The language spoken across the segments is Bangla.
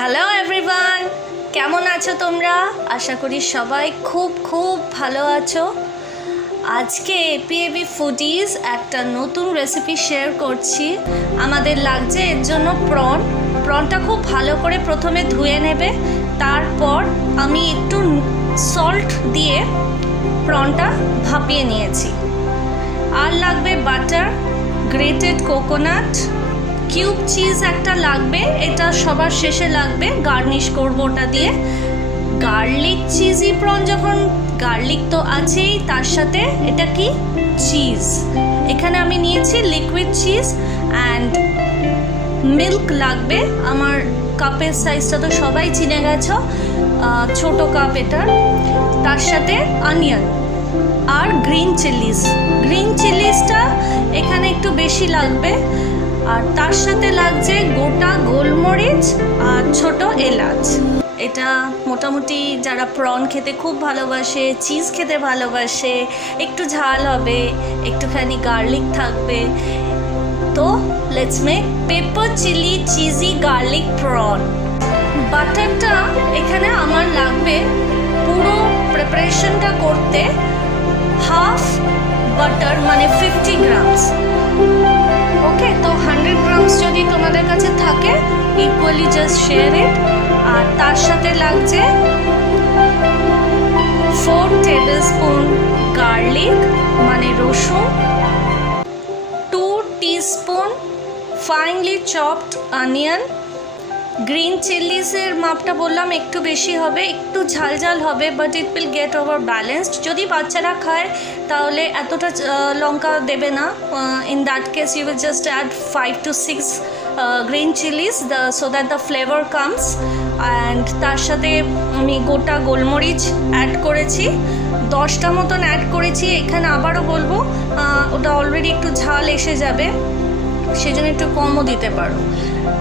হ্যালো এভরিওয়ান, কেমন আছো তোমরা? আশা করি সবাই খুব খুব ভালো আছো। আজকে এপিএবি ফুডিজ একটা নতুন রেসিপি শেয়ার করছি। আমাদের লাগছে এর জন্য প্রনটা খুব ভালো করে প্রথমে ধুয়ে নেবে। তারপর আমি একটু সল্ট দিয়ে প্রনটা ভাপিয়ে নিয়েছি। আর লাগবে butter, grated coconut, cube cheese একটা লাগবে, এটা সবার শেষে লাগবে, গার্নিশ করবো ওটা দিয়ে। গার্লিক চিজি প্রন, যখন গার্লিক তো আছেই, তার সাথে এটা কি চিজ, এখানে আমি নিয়েছি লিকুইড চিজ অ্যান্ড মিল্ক লাগবে। আমার কাপের সাইজটা তো সবাই চিনে গেছো, ছোটো কাপ এটার। তার সাথে অনিয়ন আর গ্রিন চিলিসটা এখানে একটু বেশি লাগবে। আর তার সাথে লাগছে গোটা গোলমরিচ আর ছোট এলাচ। এটা মোটামুটি যারা প্রন খেতে খুব ভালোবাসে, চিজ খেতে ভালোবাসে, একটু ঝাল হবে, একটুখানি গার্লিক থাকবে। তো let's make pepper chilli cheesy garlic prawn. বাটারটা এখানে আমার লাগবে পুরো প্রিপারেশনটা করতে হাফ বাটার, মানে 50 গ্রামস। ওকে, তো 100 গ্রামস যদি তোমাদের কাছে থাকে, ইকুয়ালি জাস্ট শেয়ার ইট। আর তার সাথে লাগছে 4 টেবিলস্পুন গার্লিক, মানে রসুন, 2 teaspoon finely chopped onion. Green চিলিসের মাপটা বললাম একটু বেশি হবে, একটু ঝাল হবে, but it will get over balanced. যদি বাচ্চারা খায় তাহলে এতটা লঙ্কা দেবে না। In that case you will just add 5 to 6 green chillies so that the flavour comes. And তার সাথে আমি গোটা গোলমরিচ অ্যাড করেছি, 10টা মতন অ্যাড করেছি। এখানে আবারও বলবো, ওটা অলরেডি একটু ঝাল এসে যাবে, সেজন্য একটু কমও দিতে পারো।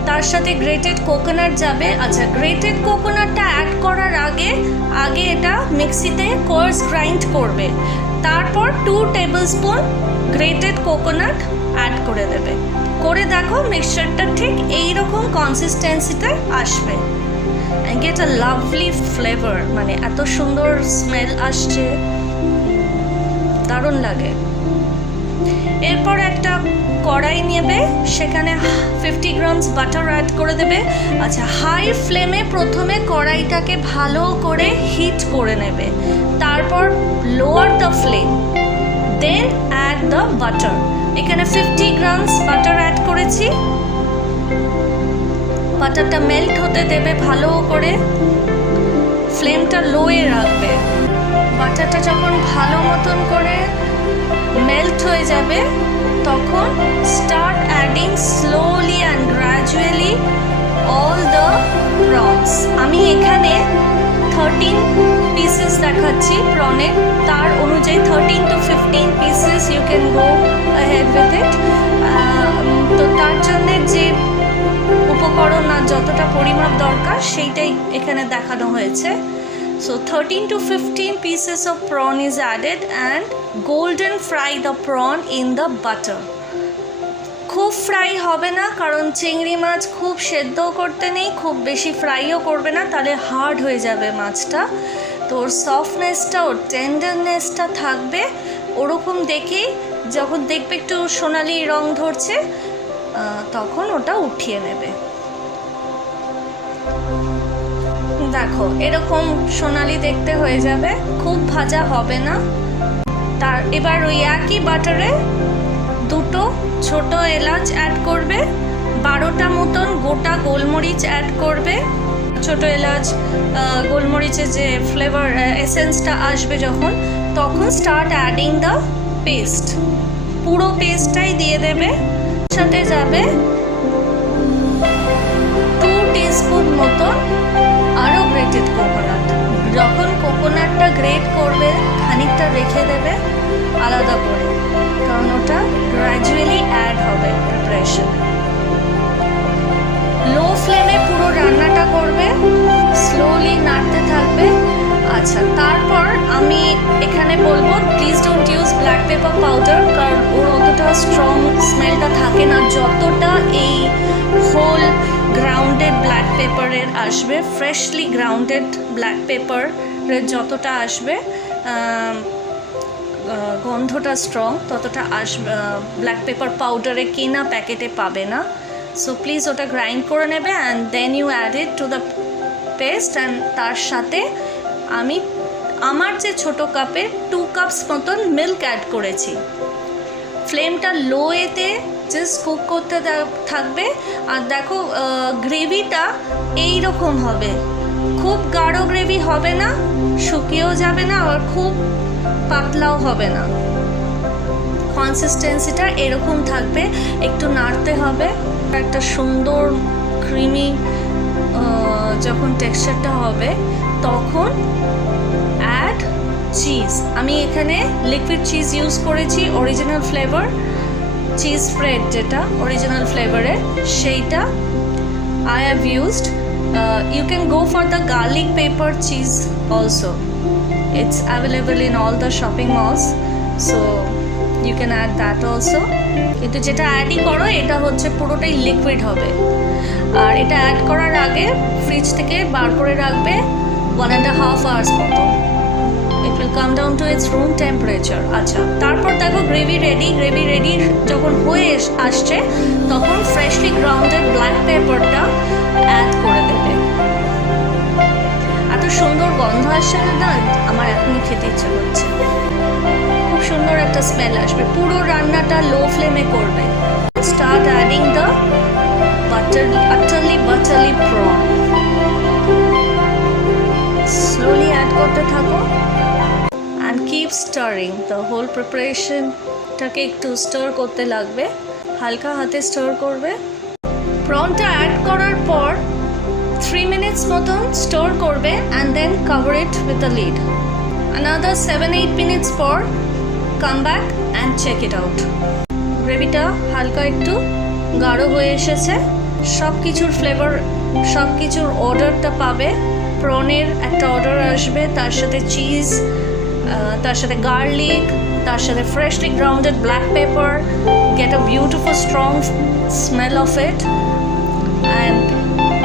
তার সাথে গ্রেটেড কোকোনাট যাবে। আচ্ছা, গ্রেটেড কোকোনাটটা অ্যাড করার আগে এটা মিক্সিতে কোয়ার্স গ্রাইন্ড করবে। তারপর 2 টেবিলস্পুন গ্রেটেড কোকোনাট অ্যাড করে দেবে। করে দেখো মিক্সচারটা ঠিক এইরকম কনসিস্টেন্সিতে আসবে। And get a lovely flavour, মানে এত সুন্দর স্মেল আসছে, দারুণ লাগে। এরপর একটা কড়াই নেবে, সেখানে 50 গ্রামস বাটার অ্যাড করে দেবে। আচ্ছা, হাই ফ্লেমে প্রথমে কড়াইটাকে ভালো করে হিট করে নেবে, তারপর lower the flame, then add the butter. এখানে 50 গ্রামস বাটার অ্যাড করেছি। বাটারটা মেল্ট হতে দেবে ভালো করে, ফ্লেমটা লোয়ে রাখবে। বাটারটা যখন ভালো মতন করে মেল্ট হয়ে যাবে, তখন start adding slowly and gradually all the prawns. আমি এখানে 13 পিসেস দেখাচ্ছি প্রনের, তার অনুযায়ী 13 to 15 pieces you can go ahead with it. তো তার জন্যে যে উপকরণ আর যতটা পরিমাপ দরকার সেইটাই এখানে দেখানো হয়েছে। So 13 to 15 pieces of prawn is added and golden fry the prawn in the butter. খুব ফ্রাই হবে না, কারণ চিংড়ি মাছ খুব সেদ্ধ করতে নেই, খুব বেশি ফ্রাইও করবে না, তাহলে হার্ড হয়ে যাবে মাছটা। তো ওর সফটনেসটা, ওর টেন্ডারনেসটা থাকবে। ওরকম দেখেই যখন দেখবে একটু সোনালি রং ধরছে, তখন ওটা উঠিয়ে নেবে। দেখো এরকম সোনালি দেখতে হয়ে যাবে, খুব ভাজা হবে না। তার এবার ওই একই বাটারে 2টো ছোট এলাচ অ্যাড করবে, 12টা মতন গোটা গোলমরিচ অ্যাড করবে। ছোট এলাচ গোলমরিচের যে ফ্লেভার এসেন্সটা আসবে যখন, তখন স্টার্ট অ্যাডিং দ্য পেস্ট। পুরো পেস্টটাই দিয়ে দেবে। সাথে যাবে 2 টিস্পুন মতন আরও গ্রেটেড কোকোনাট। যখন কোকোনাটটা গ্রেট করবে, খানিকটা রেখে দেবে আলাদা করে, কারণ ওটা গ্র্যাজুয়ালি অ্যাড হবে প্রিপারেশন। লো ফ্লেমে পুরো রান্নাটা করবে, স্লোলি নাড়তে থাকবে। আচ্ছা, তারপর আমি এখানে বলবো please don't use black pepper powder, কারণ ওর অতটা স্ট্রং স্মেলটা থাকে না যতটা এই হোল গ্রাউন্ডেড ব্ল্যাক পেপারের আসবে, ফ্রেশলি গ্রাউন্ডেড ব্ল্যাক পেপারের যতটা আসবে গন্ধটা স্ট্রং ততটা আসবে, ব্ল্যাক পেপার পাউডারে কেনা প্যাকেটে পাবে না। সো প্লিজ ওটা গ্রাইন্ড করে নেবে and then you add it to the paste. And তার সাথে আমি আমার যে ছোটো কাপে 2 কাপস মতন মিল্ক অ্যাড করেছি। ফ্লেমটা লো এতে জাস্ট কুক করতে থাকবে। আর দেখো গ্রেভিটা এইরকম হবে, খুব গাঢ় গ্রেভি হবে না, শুকিয়েও যাবে না, আবার খুব পাতলাও হবে না, কনসিস্টেন্সিটা এরকম থাকবে। একটু নাড়তে হবে, একটা সুন্দর ক্রিমি যখন টেক্সচারটা হবে তখন অ্যাড চিজ। আমি এখানে লিকুইড চিজ ইউজ করেছি, অরিজিনাল ফ্লেভার চিজ স্প্রেড যেটা অরিজিনাল ফ্লেভারের সেইটা I have used. You can go for the garlic paper cheese also. It's available in all the shopping malls, so you can add that also. কিন্তু যেটা অ্যাডই করো এটা হচ্ছে পুরোটাই লিকুইড হবে। আর এটা অ্যাড করার আগে ফ্রিজ থেকে বার করে রাখবে 1.5 hours মতো। It will come down to its room temperature. আচ্ছা, তারপর দেখো গ্রেভি রেডি যখন হয়ে আসছে তখন ফ্রেশলি গ্রাউন্ডেড ব্ল্যাক পেপারটা অ্যাড করে দেবে। এত সুন্দর গন্ধ আসছে না, আমার এখনই খেতে ইচ্ছে করছে। খুব সুন্দর একটা স্মেল আসবে। পুরো রান্নাটা লো ফ্লেমে করবে। Start adding the utterly buttery prawn. Slowly add করতে থাকো and keep stirring. The whole preparationটাকে একটু স্টার করতে লাগবে, হালকা হাতে স্টার করবে। প্রনটা অ্যাড করার পর 3 minutes মতন স্টোর করবে and then cover it with a lid. Another 7-8 minutes পর come back and check it out. গ্রেভিটা হালকা একটু গাঢ় হয়ে এসেছে, সব কিছুর ফ্লেভার, সব কিছুর অর্ডারটা পাবে। প্রনের একটা অর্ডার আসবে, তার সাথে চিজ, তার সাথে গার্লিক, তার সাথে freshly grounded black pepper, get a beautiful strong smell of it. And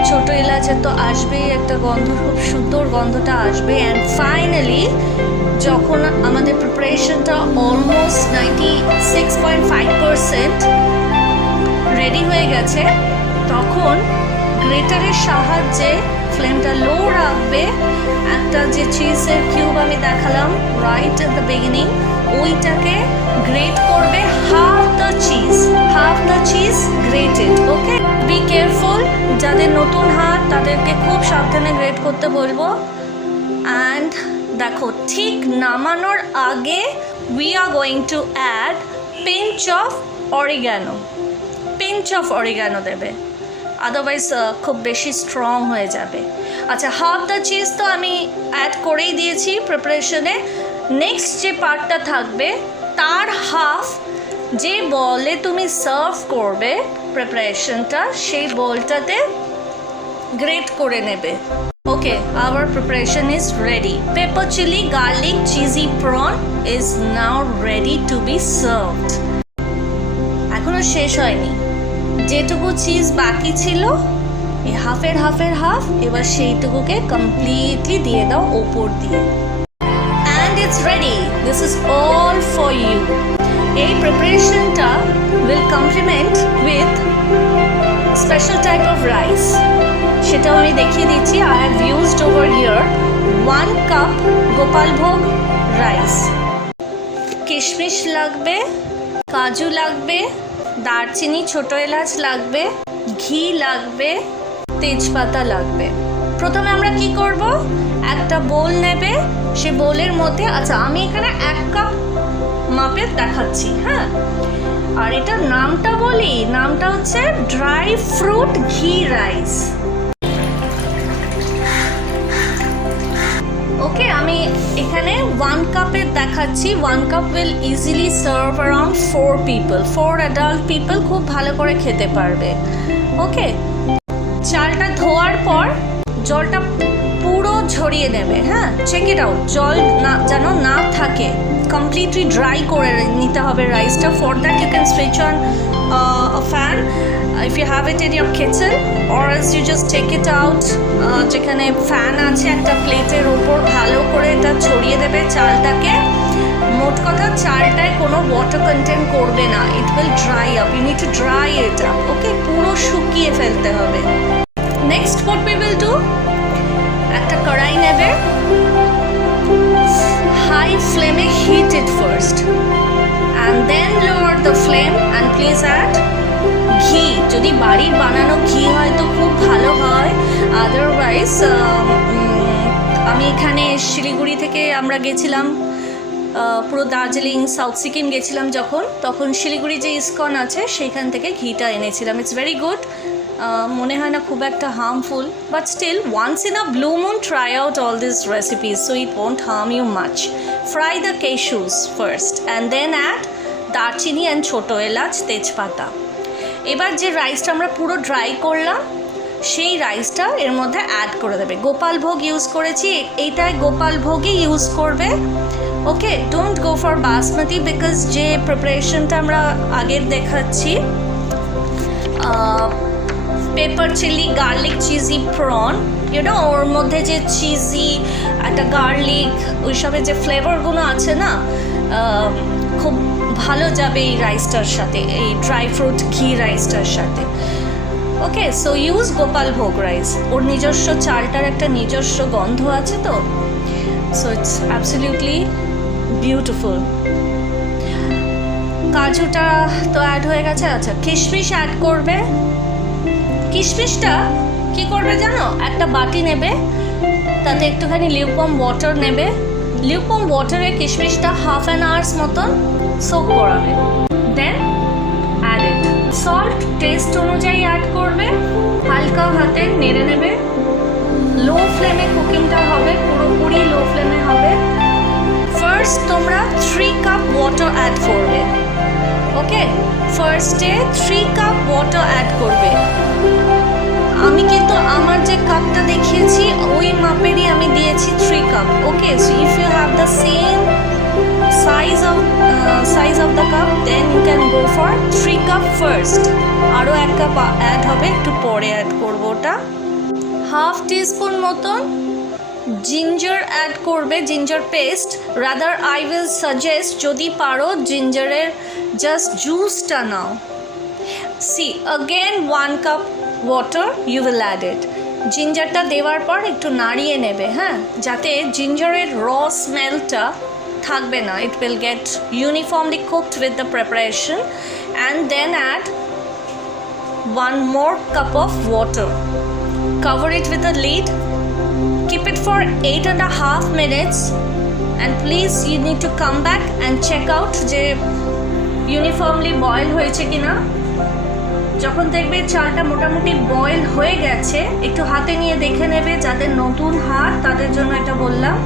ছোটো এলাচের তো আসবেই একটা গন্ধ, খুব সুন্দর গন্ধটা আসবে। অ্যান্ড ফাইনালি যখন আমাদের প্রিপারেশনটা অলমোস্ট 96.5% রেডি হয়ে গেছে তখন গ্রেটারের সাহায্যে ফ্লেমটা লো রাখবে। একটা যে চিজের কিউব আমি দেখালাম রাইট এট দ্য বিগিনিং, ওইটাকে গ্রেট করবে, half the cheese grated. Okay, be careful, যাদের নতুন হাত তাদেরকে খুব সাবধানে গ্রেট করতে বলবো। অ্যান্ড দেখো ঠিক নামানোর আগে we are going to add pinch of oregano দেবে, আদারওয়াইজ খুব বেশি স্ট্রং হয়ে যাবে। আচ্ছা, হাফ দ্য চিজ তো আমি অ্যাড করেই দিয়েছি প্রিপারেশনে। নেক্সট যে পার্টটা থাকবে তার হাফ যে বলে তুমি সার্ভ করবে প্রিপারেশনটা, সেই বলটাতে গ্রেট করে নেবে। ওকে, our preparation is ready. Pepper chili garlic cheesy prawn is now ready to be served. এখনো শেষ হয়নি, যেটুকু চিজ বাকি ছিল এই হাফের হাফ, এবার সেইটুকুকে কমপ্লিটলি দিয়ে দাও ওপর দিয়ে। And it's ready. This is all for you. এই প্রিপারেশনটা will complement with a special type of rice. সেটাও আমি দেখিয়ে দিচ্ছি। I have used over here 1 cup Gopalbhog rice. কিশমিশ লাগবে, কাজু লাগবে, দারচিনি, ছোটো এলাচ লাগবে, ঘি লাগবে, তেজপাতা লাগবে। প্রথমে আমরা কি করব, একটা বোল নেবে, সে বোলের মধ্যে, আচ্ছা আমি এখানে 1 কাপ মাপে দেখাচ্ছি, হ্যাঁ। আর এটার নামটা বলি, নামটা হচ্ছে ড্রাই ফ্রুট ঘি রাইস। ওকে, আমি এখানে 1 কাপের দেখাচ্ছি। 1 cup will easily serve around 4 people, 4 adult people খুব ভালো করে খেতে পারবে। ওকে, চালটা ধোয়ার পর জলটা পুরো ঝরিয়ে নেবে। হ্যাঁ, চেক ইট আউট, জল না যেন না থাকে, কমপ্লিটলি ড্রাই করে নিতে হবে রাইসটা। For that you can switch on a fan if you have it in your kitchen, or else you just take it out, যেখানে ফ্যান আছে একটা প্লেটের ওপর ভালো করে এটা ছড়িয়ে দেবে চালটাকে। মোট কথা, চালটায় কোনো ওয়াটার কন্টেন্ট করবে না, it will dry up, you need to dry it up, okay, পুরো শুকিয়ে ফেলতে হবে। Next what we will do, একটা কড়াই নেবে, হাই ফ্লেমে heat it first and then lower the flame and please add ঘি। যদি বাড়ির বানানো ঘি হয় তো খুব ভালো হয়, আদারওয়াইজ আমি এখানে শিলিগুড়ি থেকে আমরা গেছিলাম, পুরো দার্জিলিং সাউথ সিকিম গেছিলাম যখন, তখন শিলিগুড়ি যে ইসকন আছে সেইখান থেকে ঘিটা এনেছিলাম। ইটস ভেরি গুড, মনে হয় না খুব একটা harmful, but still once in a blue moon try out all this recipes, so it won't harm you much. Fry the cashews first and then add দারচিনি অ্যান্ড ছোটো এলাচ, তেজপাতা। এবার যে রাইসটা আমরা পুরো ড্রাই করলাম সেই রাইসটা এর মধ্যে অ্যাড করে দেবে। গোপালভোগ ইউজ করেছি, এইটায় গোপালভোগই ইউজ করবে, okay. Don't go for basmati, because যে প্রিপারেশনটা আমরা আগের দেখাচ্ছি, pepper chilli garlic cheesy prawn, you know, ওর মধ্যে যে চিজি একটা গার্লিক ওইসবের যে ফ্লেভারগুলো আছে না, খুব ভালো যাবে এই রাইসটার সাথে, এই ড্রাই ফ্রুট ঘি রাইসটার সাথে, ওকে। সো ইউজ গোপালভোগ রাইস, ওর নিজস্ব চালটার একটা নিজস্ব গন্ধ আছে তো, সো ইটস অ্যাবসলিউটলি বিউটিফুল। কাজুটা তো অ্যাড হয়ে গেছে। আচ্ছা, কিশমিশ অ্যাড করবে। কিশমিশটা কী করবে জানো, একটা বাটি নেবে, তাতে একটুখানি লিউকওয়ার্ম ওয়াটার নেবে, লিউকওয়ার্ম ওয়াটারে কিশমিশটা হাফ অ্যান আওয়ার্স মতন সোক করাবে, দেন অ্যাড ইট। সল্ট টেস্ট অনুযায়ী অ্যাড করবে, হালকা হাতে নেড়ে নেবে। লো ফ্লেমে কুকিংটা হবে, পুরোপুরি লো ফ্লেমে হবে। ফার্স্ট তোমরা 3 কাপ ওয়াটার অ্যাড করবে, ওকে। ফার্স্টে 3 কাপ ওয়াটার অ্যাড করবে। আমি কিন্তু আমার যে কাপটা দেখিয়েছি ওই মাপেরই আমি দিয়েছি 3 cup, okay. So if you have the same size of the cup, then you can go for 3 cup first. আরও 1 কাপ অ্যাড হবে, একটু পরে অ্যাড করবো ওটা। হাফ টিস্পুন মতন জিঞ্জার অ্যাড করবে, ginger paste. Rather I will suggest, যদি পারো জিঞ্জারের জাস্ট জুসটা নাও। See again 1 cup water you will add it. জিঞ্জারটা দেওয়ার পর একটু নাড়িয়ে নেবে, হ্যাঁ, যাতে জিঞ্জারের র স্মেলটা থাকবে না, it will get uniformly cooked with the preparation, and then add 1 more cup of water. Cover it with a lid, keep it for 8.5 minutes, and please you need to come back and check out যে uniformly boil হয়েছে কিনা। যখন দেখবে চালটা মোটামুটি বয়েল হয়ে গেছে, একটু হাতে নিয়ে দেখে নেবে, যাদের নতুন হাত তাদের জন্য এটা বললাম।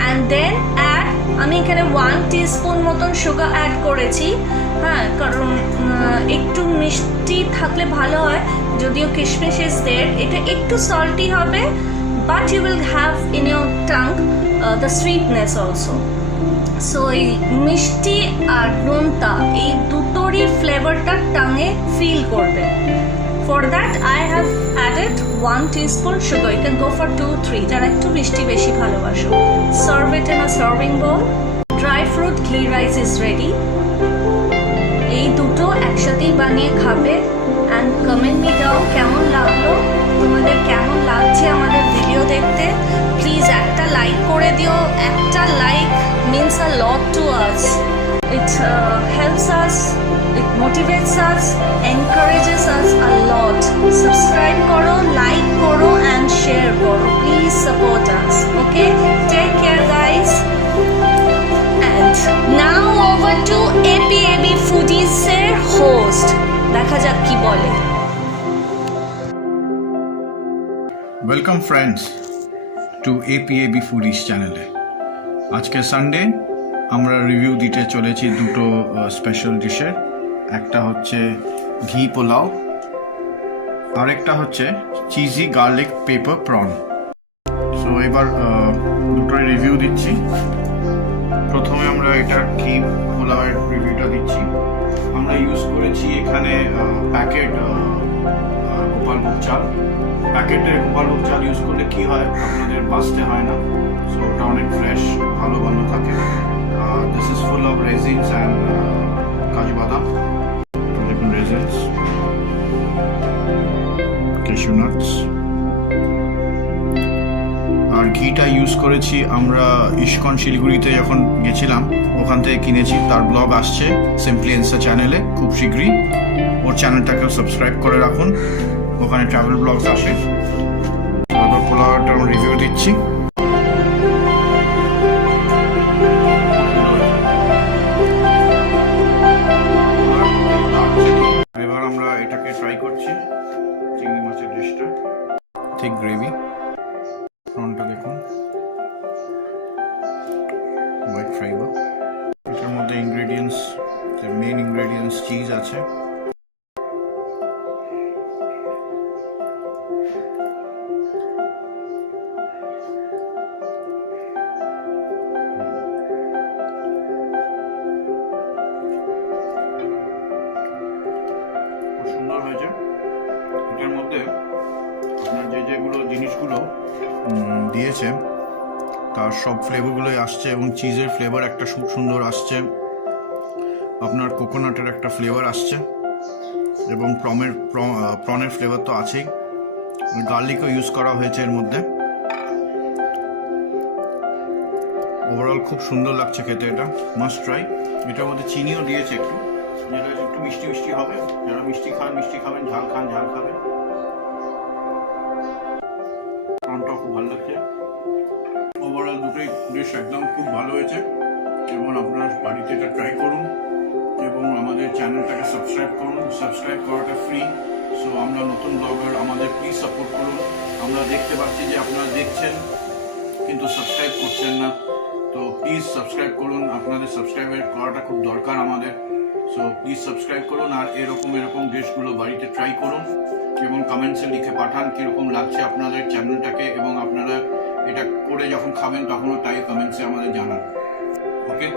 অ্যান্ড দেন অ্যাড, আমি এখানে 1 টিস্পুন মতন সুগার অ্যাড করেছি, হ্যাঁ, কারণ একটু মিষ্টি থাকলে ভালো হয়, যদিও কিশমিশ ইজ দেয়ার। এটা একটু সল্টি হবে, but you will have in your tongue the sweetness also. সো এই মিষ্টি আর নোনতা এই দুটোরই ফ্লেভারটা টাঙে ফিল করবে। For that I have added 1 teaspoon sugar, you can go for 2-3 যারা একটু মিষ্টি বেশি ভালোবাসো। Serve it in a serving bowl. Dry fruit ghee rice is ready. এই দুটো একসাথেই বানিয়ে খাবে, অ্যান্ড কমেন্ট মি দাও কেমন লাগলো, তোমাদের কেমন লাগছে আমাদের ভিডিও দেখতে। প্লিজ একটা লাইক করে দিও, একটা like means a lot to us. It helps us, it motivates us, encourages us a lot. Subscribe koro, like koro and share koro. Please support us, okay? Take care guys. And now over to APAB Foodies এর host. দেখা যাক কি বলে। Welcome friends to APAB Foodies channel. আজকে সানডে আমরা রিভিউ দিতে চলেছি দুটো স্পেশাল ডিশের। একটা হচ্ছে ঘি পোলাও, আর একটা হচ্ছে cheesy garlic pepper prawn. So এবার দুটোই রিভিউ দিচ্ছি। প্রথমে আমরা এটা ঘি পোলাওয়ের রিভিউটা দিচ্ছি। আমরা ইউজ করেছি এখানে প্যাকেট গোপালভোগ চাল। প্যাকেটের গোপালভোগ চাল ইউজ করলে কি হয়, আপনাদের বাঁচতে হয় না, সো ওটা অনেক ফ্রেশ, ভালো ভালো থাকে। This is full of raisins and কাজু বাদাম, দেখুন রেজিনস, ক্যাশিউ নাটস। আর ঘিটা ইউজ করেছি আমরা ইস্কন শিলিগুড়িতে যখন গেছিলাম ওখান থেকে কিনেছি। তার ব্লগ আসছে সিম্পলি ইনস্টা চ্যানেলে খুব শীঘ্রই। ওর চ্যানেলটাকেও সাবস্ক্রাইব করে রাখুন, ওখানে ট্রাভেল ব্লগস আসে। এবার পোলাওটা রিভিউ দিচ্ছি। এবার আমরা এটাকে ট্রাই করছি, চিংড়ি মাছের ডিশটা। ঠিক গ্রেভি, প্রনটা দেখুন, হোয়াইট ফ্রাইবার। এটার মধ্যে ইনগ্রেডিয়েন্টস, যে মেইন ইনগ্রেডিয়েন্টস চিজ আছে। খুব সুন্দর হয়েছে। এটার মধ্যে আপনার যেগুলো জিনিসগুলো দিয়েছে তার সব ফ্লেভারগুলোই আসছে, এবং চিজের ফ্লেভার একটা খুব সুন্দর আসছে, আপনার কোকোনাটের একটা ফ্লেভার আসছে, এবং প্রনের ফ্লেভার তো আছেই। গার্লিকও ইউজ করা হয়েছে এর মধ্যে। ওভারঅল খুব সুন্দর লাগছে খেতে, এটা মাস্ট ট্রাই। এটার মধ্যে চিনিও দিয়েছে একটু, যেটা একটু মিষ্টি মিষ্টি হবে। যারা মিষ্টি খান মিষ্টি খাবেন, ঝাল খান ঝাল খাবেন। প্রনটাও খুব ভালো লাগছে। ওভারঅল দুটোই ডিশ একদম খুব ভালো হয়েছে, এবং আপনারা বাড়িতে এটা ট্রাই করুন, এবং আমাদের চ্যানেলটাকে সাবস্ক্রাইব করুন। সাবস্ক্রাইব করাটা ফ্রি। সো আমরা নতুন ব্লগার, আমাদের প্লিজ সাপোর্ট করুন। আমরা দেখতে পাচ্ছি যে আপনারা দেখছেন কিন্তু সাবস্ক্রাইব করছেন না, তো প্লিজ সাবস্ক্রাইব করুন। আপনাদের সাবস্ক্রাইব করাটা খুব দরকার আমাদের। সো প্লিজ সাবস্ক্রাইব করুন, আর এরকম ডিশগুলো বাড়িতে ট্রাই করুন, এবং কমেন্টসে লিখে পাঠান কীরকম লাগছে আপনাদের চ্যানেলটাকে, এবং আপনারা এটা করে যখন খাবেন তখনও তাই কমেন্টসে আমাদের জানান। ওকে।